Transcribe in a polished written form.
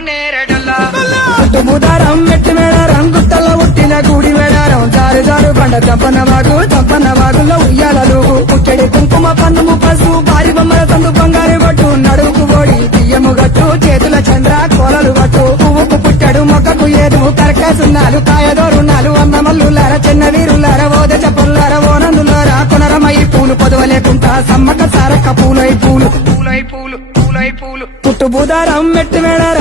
నేరడల్లా ముదారం మెట్టి మేడారం గుట్టలో ఉట్టిన గుడి మేడారం జారు జారు బండ చంపన్న వాగుల్లో ఉయ్యాలలు పుట్టడి కుంకుమ పన్నుము పసుపు భారీ బొమ్మల సందు బంగారు గట్టు నడుకు ఓడి బియ్యము గట్టు చేతుల చంద్ర కోలలు గట్టు పువ్వుకు పుట్టడు మొక్కకు ఏదు కరకాసున్నాలు కాయదోరున్నాలు అన్న మల్లులార చిన్న వీరులార ఓద చెప్పల్లార ఓనందులార కొనరమై పూలు పొదవలేకుంటా సమ్మక సారక్క పూలై పూలు పూలై పూలు పూలై పూలు పుట్టు బుధారం మెట్టి మేడారం